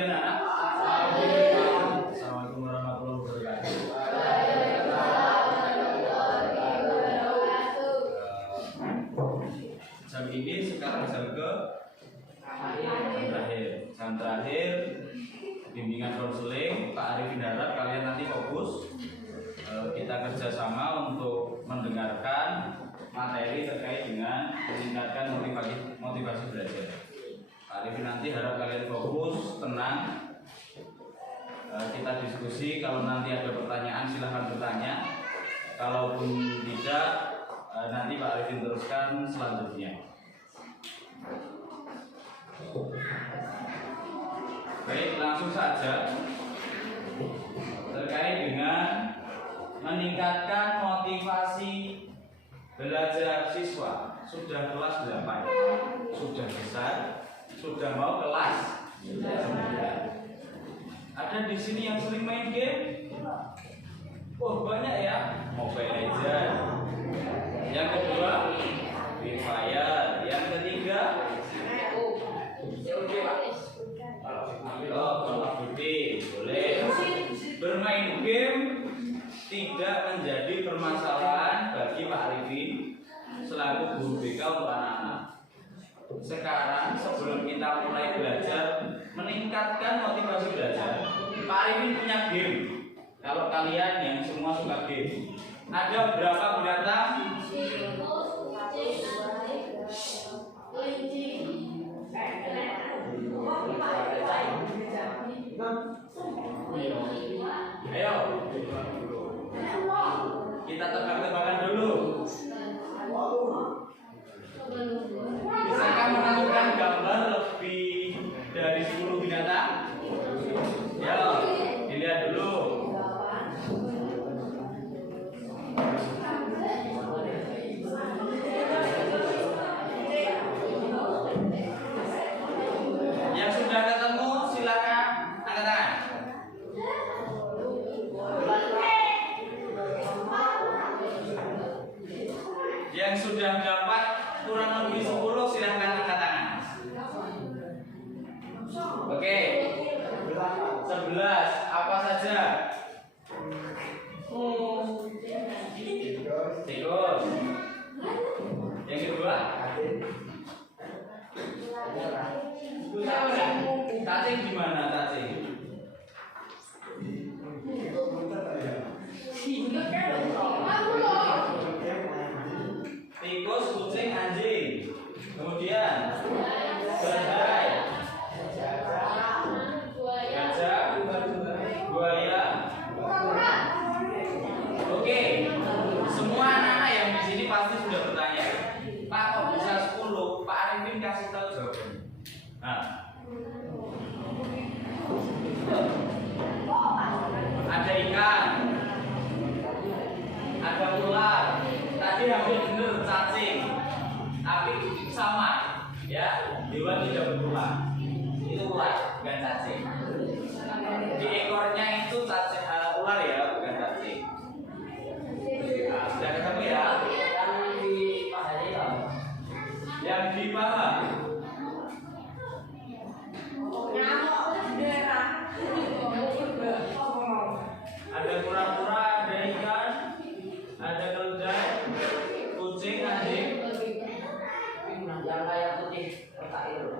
pagi anak. Assalamualaikum warahmatullahi wabarakatuh. Jam ini sekarang jam terakhir bimbingan konseling. Pak Arifin harap kalian nanti fokus. Kita kerjasama untuk mendengarkan materi terkait dengan meningkatkan motivasi belajar. Pak Arifin nanti harap kalian fokus, tenang. Kita diskusi. Kalau nanti ada pertanyaan silahkan bertanya. Kalaupun tidak, nanti Pak Arifin teruskan selanjutnya. Baik, langsung saja terkait dengan meningkatkan motivasi belajar siswa. Sudah kelas 8, sudah besar, sudah mau kelas 9. Ada di sini yang sering main game? Oh banyak ya. Mobile Legends. Yang kedua, Free Fire. Yang ketiga, Call of Duty. Boleh. Bermain game tidak menjadi permasalahan bagi Pak Arifin selaku guru BK untuk anak-anak. Sekarang sebelum kita mulai belajar meningkatkan motivasi belajar, Pak Arifin punya game. Kalau kalian yang semua suka game, ada berapa binatang? Ayo, kita tebak-tebakan dulu. Bisakah menentukan gambar lebih dari 10 binatang? Ya, dilihat dulu. Yang sudah ketemu silakan angkat tangan. Yang sudah dapat kurang lebih 10 silahkan angkat tangan. Oke. 11 apa saja? Tikus. Yang kedua? Cacing gimana cacing? Tikus, kucing, anjing. Kemudian badai, gajah, buaya. Oke, semua anak-anak yang di sini pasti sudah bertanya, Pak kok bisa 10? Pak Arifin kasih tahu jawabannya. Nah, ada ikan, ada ular. Tadi hampir benar cacing, tapi sama ya, hewan tidak berular. Itu ular, bukan cacing. Di ekornya itu cacing, ular ya, bukan cacing. Nah, sudah ketemu ya? Yang di paha. Ada kura-kura, ada ikan, ada keledai, kucing, anjing. Yang kayak putih kotak itu.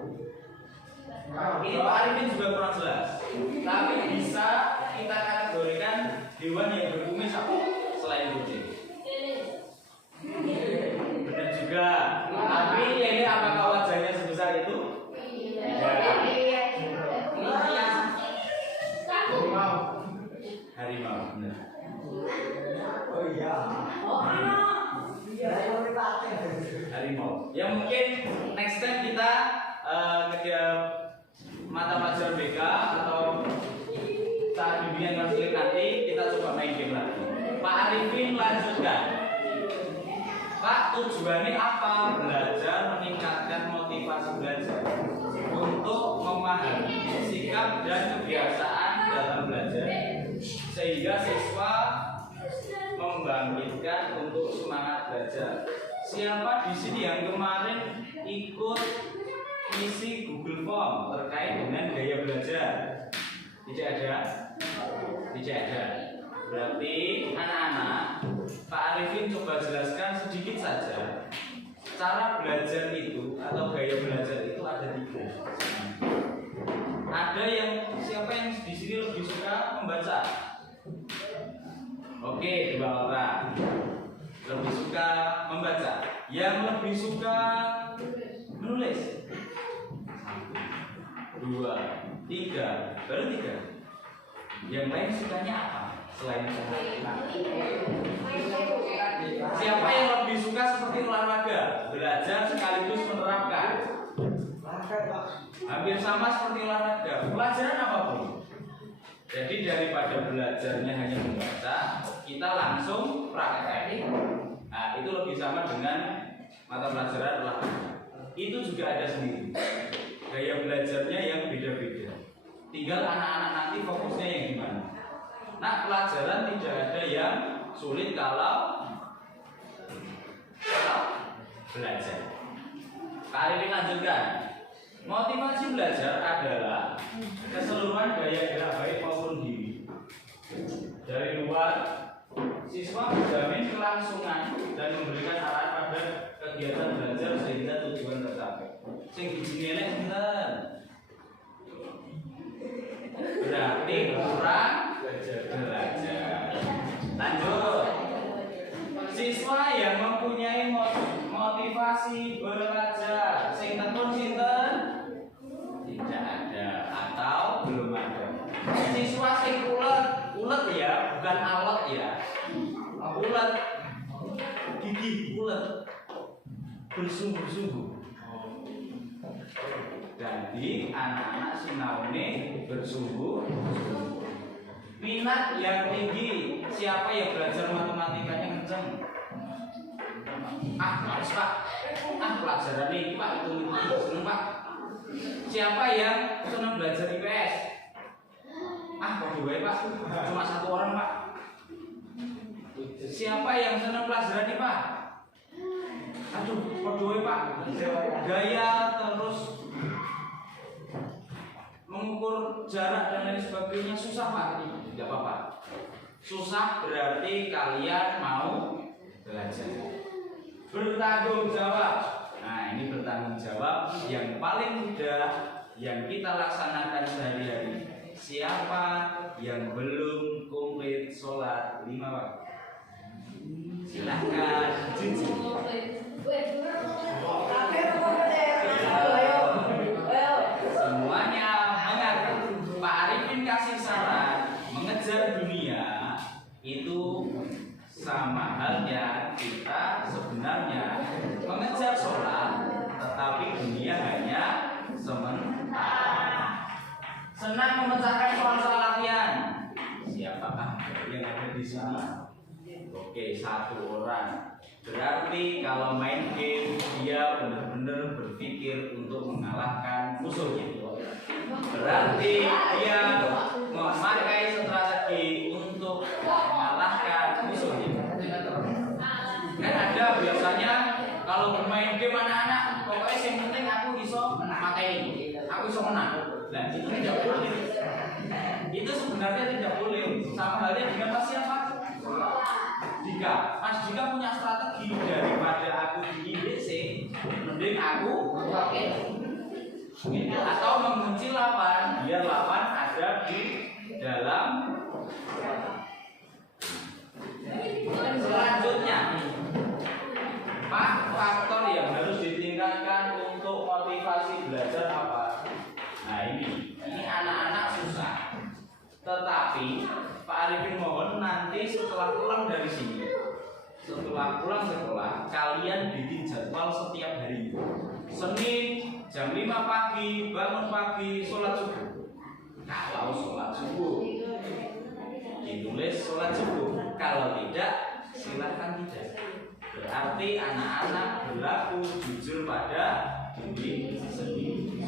Ini Pak Arifin juga kurang jelas. Tapi bisa kita kategorikan hewan yang berkumis apa selain kucing. Benar juga. Tapi ini apakah wajahnya sebesar itu? Harimau, benar. Oh iya. Harimau. Ya mungkin next time kita ke mata pelajaran BK atau saat bimbingan konseling nanti kita coba main game lagi. Pak Arifin lanjutkan. Pak, tujuannya apa? Belajar meningkatkan motivasi belajar untuk memahami sikap dan kebiasaan dalam belajar sehingga siswa membangkitkan untuk semangat belajar. Siapa di sini yang kemarin ikut isi Google Form terkait dengan gaya belajar. Tidak ada? Tidak ada. Berarti anak-anak, Pak Arifin coba jelaskan sedikit saja. Cara belajar itu atau gaya belajar itu ada 3. Ada yang siapa yang di sini lebih suka membaca? Oke, 2 orang lebih suka membaca. Yang lebih suka menulis? 1, 2, 3, baru 3. Yang lain sukanya apa? Selain siapa yang lebih suka seperti olahraga, belajar sekaligus menerapkan? Hampir sama seperti olahraga, pelajaran apapun. Jadi daripada belajarnya hanya membaca, kita langsung praktek. Nah, itu lebih sama dengan mata pelajaran olahraga. Itu juga ada sendiri. Gaya belajarnya yang beda-beda. Tinggal anak-anak nanti fokusnya yang gimana. Nah, pelajaran tidak ada yang sulit kalau belajar. Pak Arifin lanjutkan. Motivasi belajar adalah keseluruhan gaya gerak baik maupun diri. Dari luar, siswa menjamin kelangsungan dan memberikan arahan pada kegiatan belajar sehingga tujuan tercapai. Sing dijinelek bener. Berarti kurang belajar. Lanjut. Siswa yang mempunyai motivasi belajar, sing tekun sinten? Tidak ada atau belum ada. Siswa sing ulet ya, bukan alot ya. Ulet, gigih ulet, bersungguh-sungguh. Jadi anak-anak sinaune bersungguh-sungguh. Minat yang tinggi, siapa yang belajar matematikanya kenceng? Males Pak. Pelajaran ini Pak, itu seneng Pak. Siapa yang senang belajar IPS? Kok wae Pak, cuma 1 orang Pak. Siapa yang senang pelajaran IPA? Kok wae Pak. Gaya terus mengukur jarak dan lain sebagainya susah Pak. Tidak apa-apa. Susah berarti kalian mau belajar. Bertanggung jawab. Nah, ini bertanggung jawab yang paling mudah yang kita laksanakan sehari-hari. Siapa yang belum komplit sholat 5 waktu? Silahkan jujur. Semuanya mengaku. Pak Arifin kasih saran, mengejar dunia itu sama halnya kita sebenarnya mengejar sholat, tetapi dunia hanya sementara. Senang memecahkan soal-soal latihan. Siapakah yang ada di sini? Oke, 1 orang. Berarti kalau main game dia benar-benar berpikir untuk mengalahkan musuhnya. Berarti dia memakai strategi untuk mengalahkan musuhnya. Kan ada biasanya kalau bermain game anak-anak, pokoknya yang penting aku iso materi, aku iso menang. Nah, itu tidak boleh. Itu sebenarnya tidak boleh. Sama halnya dengan Mas siapa? Jika Mas Jika punya strategi daripada aku di IBC, mending aku atau mengunci lawan, biar lawan ada di dalam. Selanjutnya, Pak, faktor yang harus ditingkatkan untuk motivasi belajar apa? Nah, ini anak-anak susah. Tetapi Pak Arifin mohon nanti setelah pulang dari sini, setelah pulang sekolah, kalian bikin jadwal setiap hari. Senin jam 5 pagi, bangun pagi, sholat subuh. Kalau sholat subuh, ditulis sholat subuh. Kalau tidak, silakan tidak. Berarti anak-anak berlaku jujur pada diri sendiri.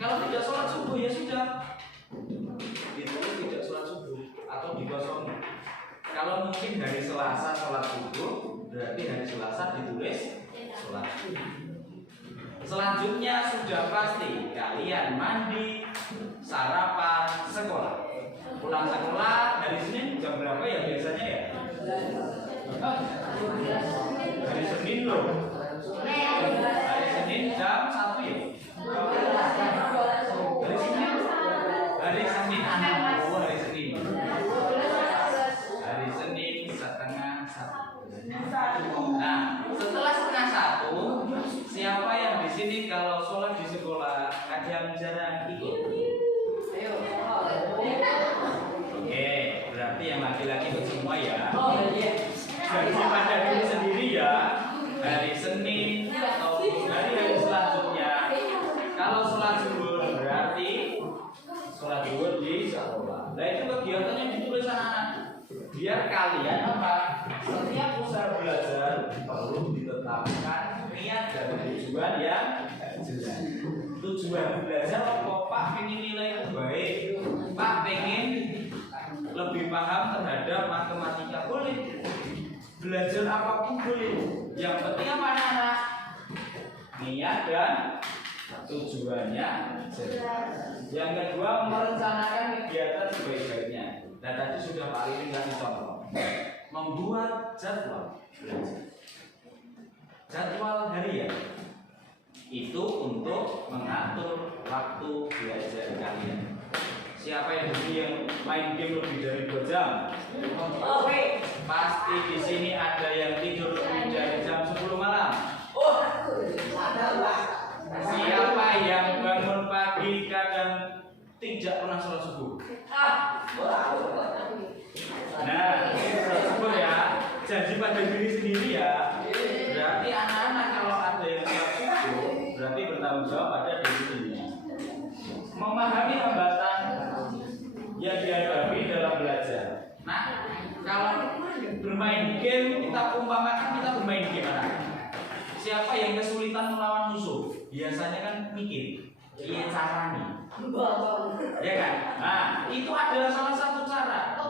Kalau tidak sholat subuh ya sudah, ditulis tidak sholat subuh atau dikosong. Kalau mungkin hari Selasa sholat subuh, berarti hari Selasa ditulis sholat subuh. Selanjutnya sudah pasti kalian mandi, sarapan, sekolah. Pulang sekolah dari Senin jam berapa ya biasanya ya? Hari Senin loh. Hari Senin jam 1 ya? Hari Senin anakku hari Senin. Hari Senin setengah 1. Nah, setelah setengah 1, siapa yang di sini kalau sholat di sekolah kadang jarang ikut? Oke, berarti yang laki-laki ikut semua ya. Jadi pada diri sendiri ya, hari Senin atau hari selanjutnya, kalau sholat zuhur berarti sholat zuhur di sekolah. Nah itu kegiatannya ditulis anak-anak. Biar kalian apa? Setiap usaha belajar perlu ditetapkan niat dan tujuan yang jelas. Tujuan belajar apa? Pak pengen nilai baik, Pak pengen lebih paham terhadap matematika, boleh. Belajar apapun boleh. Yang penting apa anak-anak? Niat dan tujuannya jelas. Yang kedua, merencanakan kegiatan sebaik-baiknya. Nah tadi sudah Pak Arifin kasih contoh. Membuat jadwal belajar. Jadwal harian itu untuk mengatur waktu belajar kalian. Siapa yang dulu yang main game lebih dari 2 jam? Oke. Pasti di sini ada yang tidur lebih dari jam 10 malam. Oh, ada Pak. Siapa yang bangun pagi kadang tidak pernah sholat subuh? Nah, sholat subuh ya. Janji pada diri sendiri ya. Berarti anak-anak kalau ada yang sholat subuh, berarti bertanggung jawab pada diri sendiri. Memahami hambatan yang dihadapi dalam belajar. Nah, kalau bermain game, kita umpamakan kita bermain game anak. Siapa yang kesulitan melawan musuh? Biasanya kan mikir, iya caranya. Ya kan? Nah, itu adalah salah satu cara.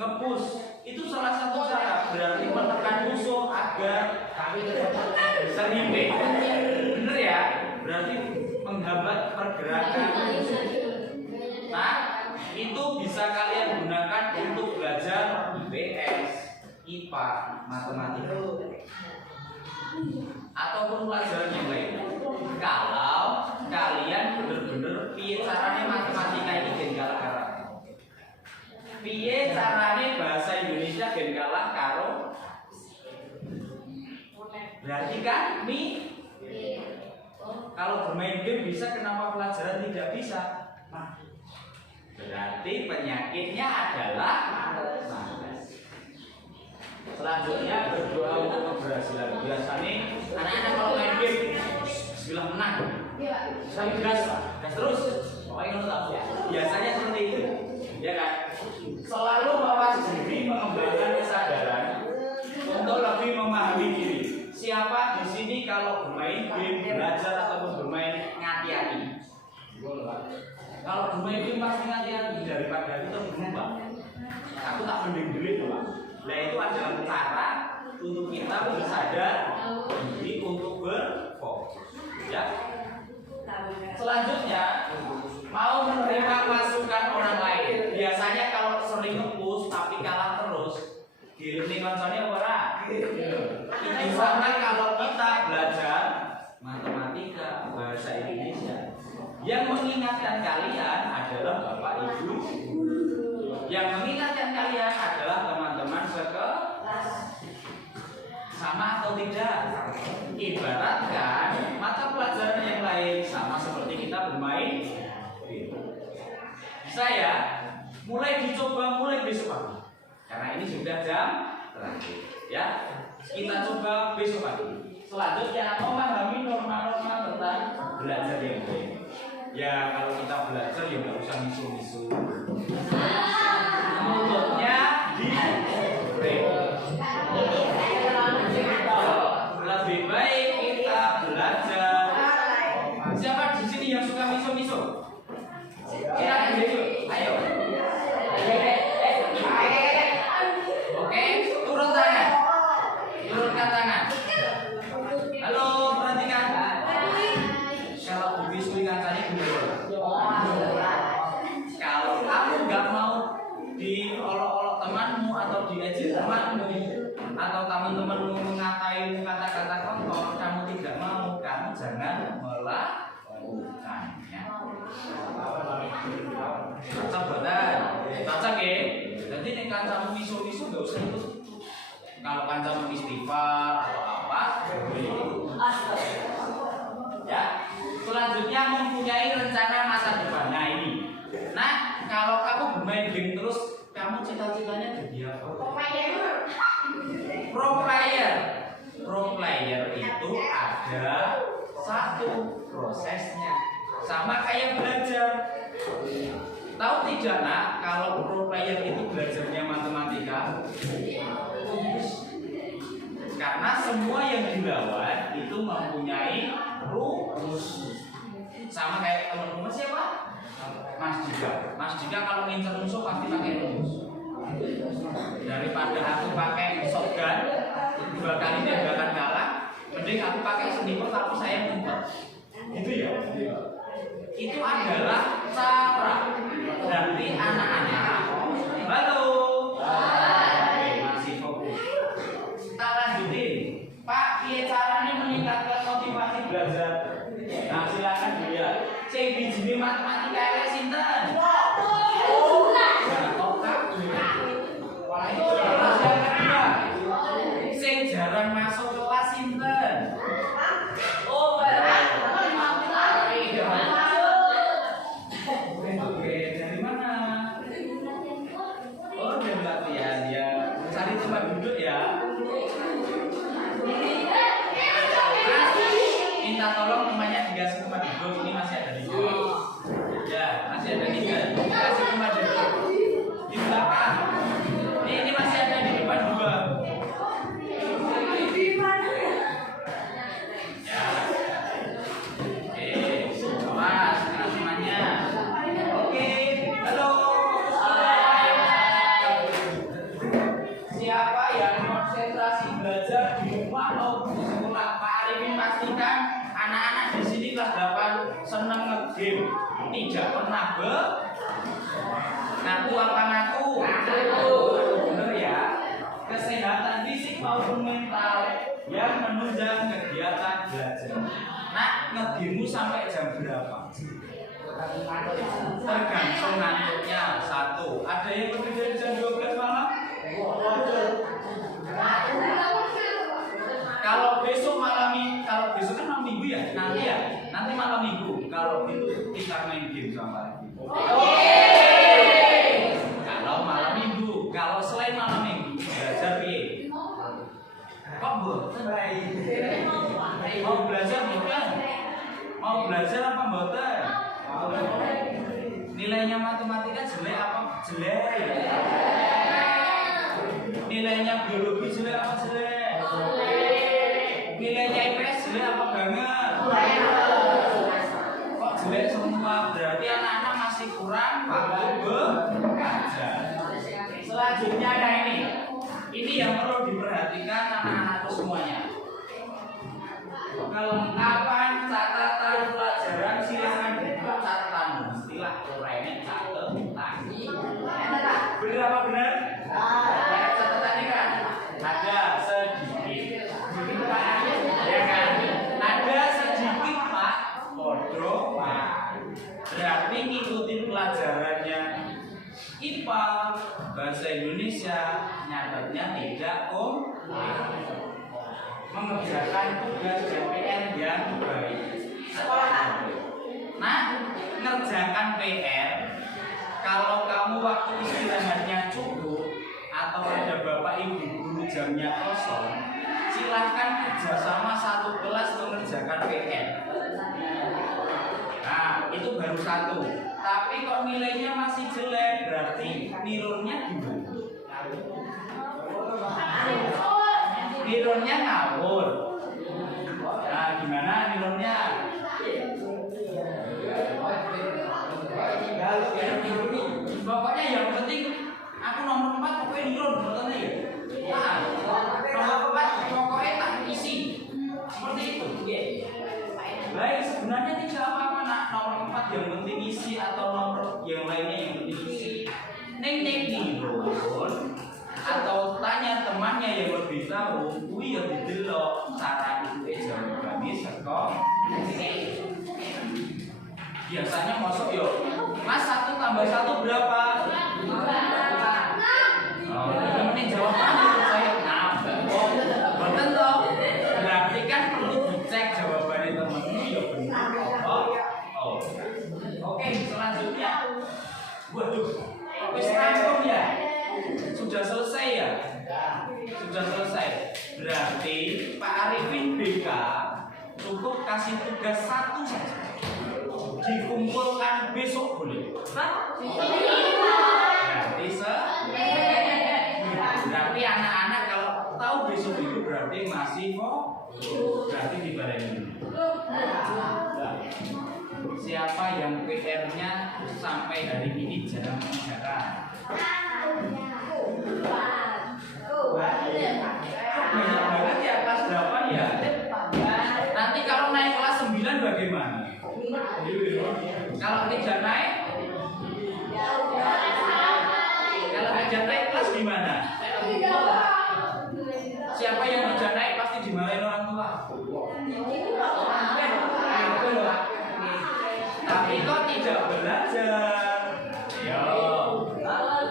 Ngepush. Itu salah satu cara. Berarti menekan musuh agar terhimpit. Bener ya? Berarti menghambat pergerakan musuh. Nah, itu bisa kalian gunakan untuk belajar IPS, IPA, matematika, ataupun pelajaran yang lain. Kalau kalian bener-bener piye caranya matematika ini gen kalah karo, piye caranya bahasa Indonesia gen kalah karo, berarti kan kalau bermain game bisa, kenapa pelajaran tidak bisa? Nah, berarti penyakitnya adalah malas. Selanjutnya berdoa untuk keberhasilan. Biasanya anak-anak kalau main game bilang menang, saya gas terus. Pokoknya nonton. Biasanya seperti itu, ya kan? Selalu mawas diri, mengembangkan kesadaran untuk lebih memahami diri. Siapa di sini kalau bermain game, belajar ataupun bermain ngati-hati? Kalau bermain game pasti ngati-hati, daripada kita berubah. Aku tak mending duit loh, Pak. Nah itu adalah cara untuk kita bersadar diri untuk berfokus. Ya. Selanjutnya, mau menerima masukan orang lain. Biasanya kalau sering nge-push tapi kalah terus, giring konsolnya ora. Ini sama kalau kita belajar matematika, bahasa Indonesia. Yang mengingatkan kalian adalah Bapak Ibu. Yang mengingatkan kalian adalah teman-teman sekelas. Sama atau tidak? Ibaratkan mata pelajaran yang lain sama seperti kita bermain. Saya mulai dicoba mulai besok pagi. Karena ini sudah jam terakhir, ya. Kita coba besok pagi. Selanjutnya memahami norma-norma tentang belajar yang baik. Ya kalau kita belajar ya nggak usah misu-misu. Mulutnya di break. Lebih baik kita belajar. Siapa di sini yang suka misu-misu? Silakan misu. Ayo. Oke, turun tangan. Turunkan tangan. Halo, perhatikan. ada satu prosesnya. Sama kayak belajar. Tahu tidak nak, kalau pro player itu belajarnya matematika? Karena semua yang dilawan itu mempunyai rumus. Sama kayak teman-teman siapa? Mas Jika. Mas Jika kalau ngincer musuh pasti pakai rumus. Daripada aku pakai shotgun 2 kali tembakan kalah, mending aku pakai sniper tapi saya ngumpet. Gitu ya? Itu adalah cara. Berarti anak-anak, halo. Oke, masih fokus. Kita lanjutin. Pak, iya caranya meningkatkan motivasi belajar. Nah, silakan dilihat. C bijine matematika elek sinten? Sing jarang masuk kelas sinten? Oke, dari mana? Oh, dari latihan ya. Cari tempat duduk ya. Minta tolong temannya dikasih tempat duduk. Ini masih ada di sini. Ya, masih ada 3. Dikasih tempat duduk di belakang. Ini masih ada di depan 2. Ya. Oke, awas teman-temannya. Oke, halo. Siapa yang konsentrasi belajar di rumah maupun di sekolah? Pak Arifin pastikan anak-anak di sini kelas 8 senang nge-game. Tidak pernah ngaku apa ngaku? Bener ya. Kesehatan fisik maupun mental yang menunjang kegiatan belajar. Nah, nge-game sampai jam berapa? Tergantung ngantuknya. 1. Ada yang lebih dari jam 12 malam? Kalau besok malam ini, kalau besok kan malam minggu ya, nanti malam minggu. Kalau itu kita main game sama lagi. Kalau malam minggu, kalau selain malam minggu belajar piye? Kok boten? Mau belajar bukan? Mau belajar apa boten? Nilainya matematika jelek apa jelek? Nilainya biologi jelek apa jelek? Nilainya IPS jelek apa banget? Kok jelek semua? Berarti anak-anak masih kurang waktu belajar. Selanjutnya ada ini. Ini yang perlu diperhatikan anak-anakku semuanya. Kelengkapan catatan pelajaran silakan dibuka catatan. Istilah kerennya catatan. Benar apa benar? Catatan ini kan ada sedikit. Ya kan? Ada sedikit Pak. Bodoh Pak. Berarti ngikutin pelajarannya IPA, bahasa Indonesia, nyatetnya tidak mengerjakan tugas PR yang baik. Nah, ngerjakan PR, kalau kamu waktu istirahatnya cukup atau ada bapak ibu guru jamnya kosong, silahkan kerjasama satu kelas mengerjakan PR. Nah, itu baru 1. Tapi kok nilainya masih jelek, berarti nilainya gimana? Nilainya ngawur. Nah, gimana nilainya? Pokoknya yang penting aku nomor 4 pokoknya nilai betul ya. Nah, nomor 4 pokoknya tak isi. Seperti itu. Baik, sebenarnya tidak apa-apa nak nomor 4 yang penting isi atau nomor yang lainnya yang penting isi. Neng nilon atau tanya temannya yang lebih tahu, kuwi ya didelok cara itu jawabannya saka. Biasanya masuk yo, Mas 1 tambah 1 berapa? 2. Oh, mending jawabannya saya betul toh. Berarti kan perlu dicek jawabannya temenmu ya benar. Oke, selanjutnya. Waduh, wis rampung ya? Sudah selesai ya? Sudah selesai. Berarti Pak Arifin BK cukup kasih tugas satu saja. Dikumpulkan besok boleh. Berarti anak-anak kalau tahu besok itu berarti masih berarti dibaleni. Siapa yang PR-nya sampai hari ini jarang mengerjakan? Banyak banget ya kelas 8 ya. Nanti kalau naik kelas 9 bagaimana? Kalau tidak naik? Kalau tidak naik kelas gimana? Siapa yang tidak naik pasti dimarahin orang tua. Tapi kok tidak belajar? Yo,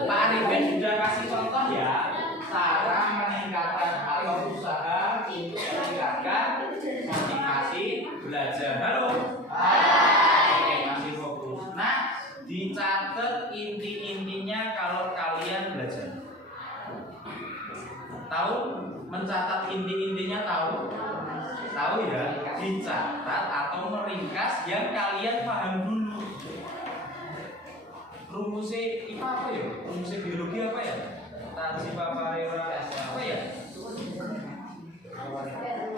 Pak Arifin sudah kasih contoh ya, cara meningkatkan atau usaha untuk meningkatkan motivasi belajar. Halo. Oke, masih fokus. Nah, dicatat inti-intinya kalau kalian belajar. Tahu? Mencatat inti-intinya tahu? Tahu ya? Dicatat atau meringkas yang kalian paham dulu. Rumusnya IPA apa ya? Rumusnya biologi apa ya? Tajiba Parera apa ya?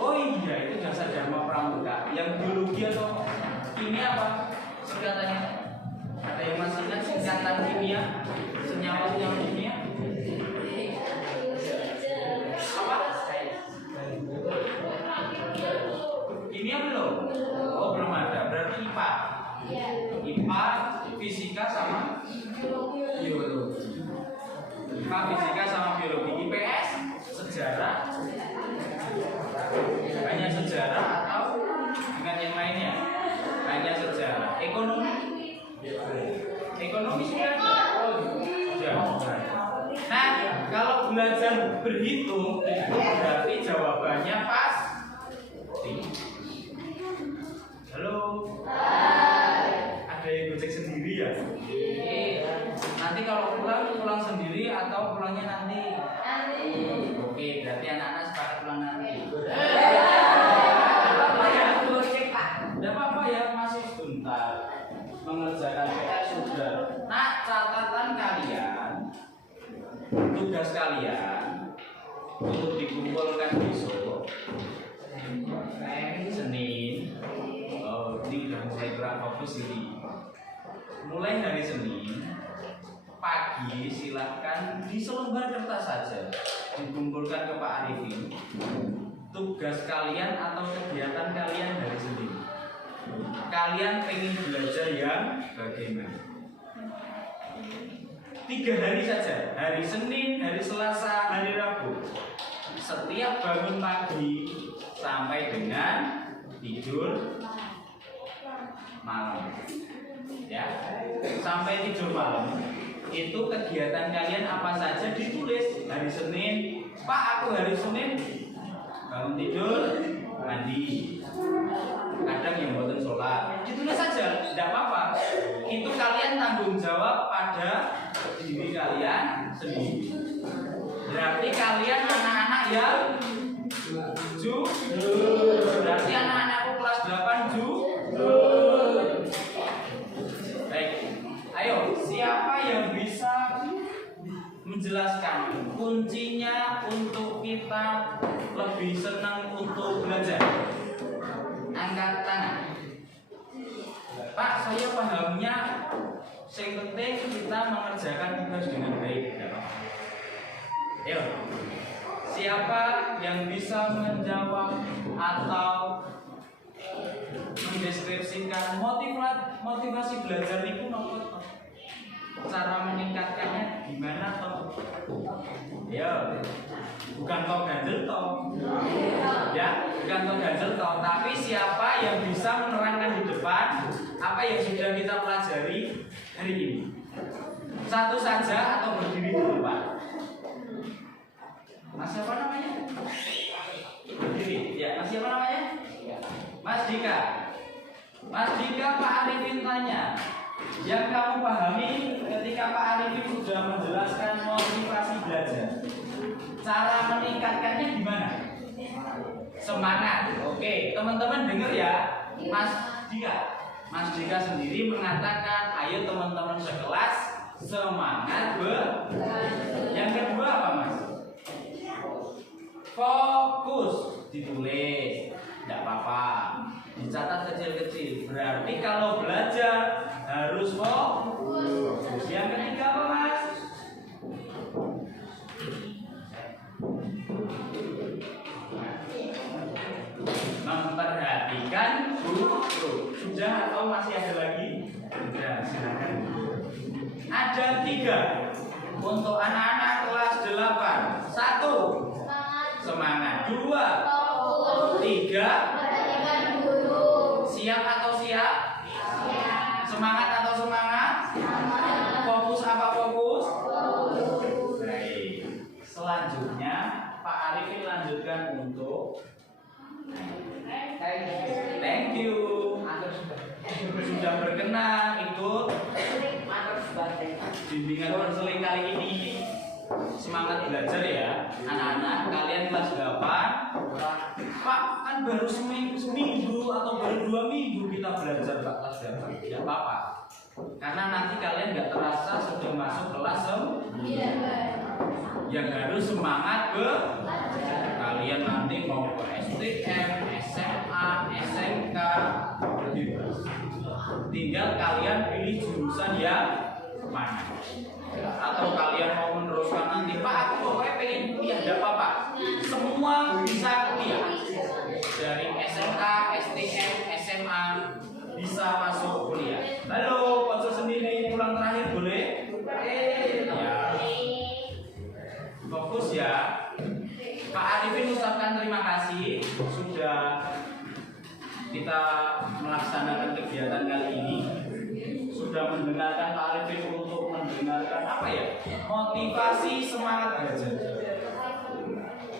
Oh iya, itu dasar Dharma Pramuka. Yang biologi atau kimia apa? Singkatannya? Ada yang masih ingat singkatan kimia? Senyawa-senyawa kimia? Apa? Kimia belum? Oh belum ada. Berarti IPA. IPA, fisika sama biologi. IPA, fisika sama biologi. IPS, sejarah. Hanya sejarah atau dengan yang lainnya? Hanya sejarah. Ekonomi. Ekonomi sudah ada. Sudah. Nah, kalau belajar berhitung itu berarti jawabannya pas. Halo. Ada yang gojek sendiri ya? Nanti kalau pulang sendiri atau pulangnya nanti? Oke, berarti anak-anak sepakat pulang nanti. Tidak apa-apa ya, masih sebentar mengerjakan PR sudah. Nah, catatan kalian, tugas kalian untuk dikumpulkan besok Senin. Oh, ini udah mulai gerak fokus ini. Mulai dari Senin pagi silahkan di selembar kertas saja dikumpulkan ke Pak Arifin tugas kalian atau kegiatan kalian dari Senin. Kalian pengen belajar yang bagaimana? 3 hari saja, hari Senin, hari Selasa, hari Rabu. Setiap bangun pagi sampai dengan tidur malam, ya, sampai tidur malam. Itu kegiatan kalian apa saja ditulis. Hari Senin, Pak aku hari Senin bangun tidur, mandi. Kadang yang buatan sholat, ditulis saja, tidak apa-apa. Itu kalian tanggung jawab pada diri kalian sendiri. Berarti kalian anak-anak yang berarti anak-anakku kelas 8 Baik, ayo siapa yang bisa menjelaskan kuncinya untuk kita lebih senang untuk belajar? Angkat tangan. Pak, saya pahamnya yang penting kita mengerjakan tugas dengan baik. Ayo, siapa yang bisa menjawab atau mendeskripsikan motivasi belajar itu nopo? Cara meningkatkannya gimana toh? Ya, bukan toh ganjel toh. Ya, bukan toh ganjel toh, tapi siapa yang bisa menerangkan di depan apa yang sudah kita pelajari hari ini? Satu saja atau berdiri di depan? Mas siapa namanya? Berdiri. Ya, Mas siapa namanya? Mas Dika. Mas Dika, Pak Arifin tanya, yang kamu pahami ketika Pak Arifin sudah menjelaskan motivasi belajar, cara meningkatkannya gimana? semangat. Oke, teman-teman dengar ya, Mas Dika. Mas Dika sendiri mengatakan, ayo teman-teman sekelas semangat Yang kedua apa Mas? Fokus, ditulis, tidak apa-apa, dicatat kecil-kecil. Berarti kalau belajar harus fokus. Yang ketiga apa Mas? Memperhatikan guru. Sudah atau masih ada lagi? Sudah, silakan. Ada 3 untuk anak-anak kelas 8. 1, semangat. 2, 3, siap atau siap? Semangat atau semangat? Fokus apa fokus? Baik. Selanjutnya Pak Arifin lanjutkan untuk thank you. Sudah berkenan ikut bimbingan konseling kali ini. Semangat belajar ya anak-anak. Kalian kelas 8. Pak, kan baru seminggu atau baru 2 minggu kita belajar Pak kelas 8. Tidak apa-apa, karena nanti kalian nggak terasa sudah masuk kelas 9. Yang harus semangat kalian nanti mau ke STM, SMA, SMK, bebas. Tinggal kalian pilih jurusan yang mana. Atau kalian mau meneruskan nanti, Pak aku pokoknya pengen kuliah, tidak apa-apa. Semua bisa kuliah. Dari SMK, STM, SMA bisa masuk kuliah. Halo, Coach sendiri pulang terakhir boleh? Ya. Fokus ya. Pak Arifin ucapkan terima kasih sudah kita melaksanakan kegiatan kali ini. Sudah mendengarkan Pak Arifin untuk mendengarkan apa ya? Motivasi semangat belajar.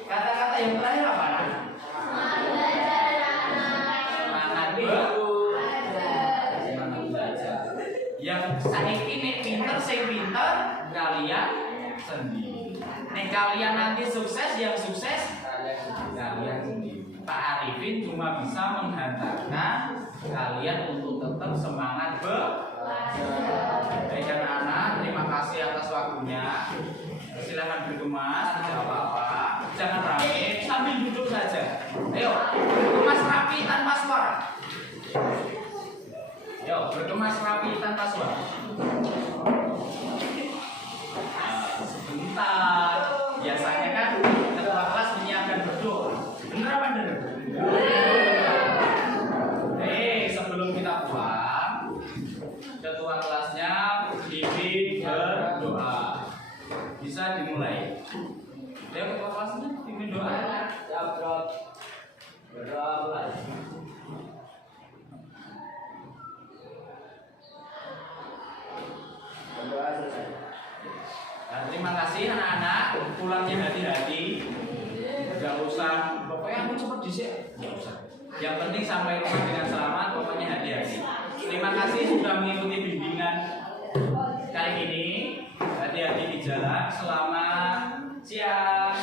Kata-kata yang terakhir apa? Semangat belajar. Yang saya ini pinter, saya pinter, kalian sendiri. Nih kalian nanti sukses, yang sukses kalian sendiri. Pak Arifin cuma bisa menghantarkan kalian untuk tetap semangat baik anak-anak, terima kasih atas waktunya. Silakan berkemas, tidak apa-apa. Jangan rame, sambil duduk saja. Ayo, berkemas rapi tanpa suara. Ayo, berkemas rapi tanpa suara. Sebentar. Biasanya kan ketua kelas menyiapkan berdoa. Bener apa bener? Sebelum kita pulang, ketua kelasnya pimpin berdoa. Bisa dimulai. Ya ketua kelasnya pimpin doa. Berdoa mulai. Berdoa selesai. Nah, terima kasih anak-anak, pulangnya hati-hati. Gak usah, pokoknya aku cepet disini. Gak usah. Yang penting sampai rumah dengan selamat, pokoknya hati-hati. Terima kasih sudah mengikuti bimbingan kali ini. Hati-hati di jalan. Selamat siang.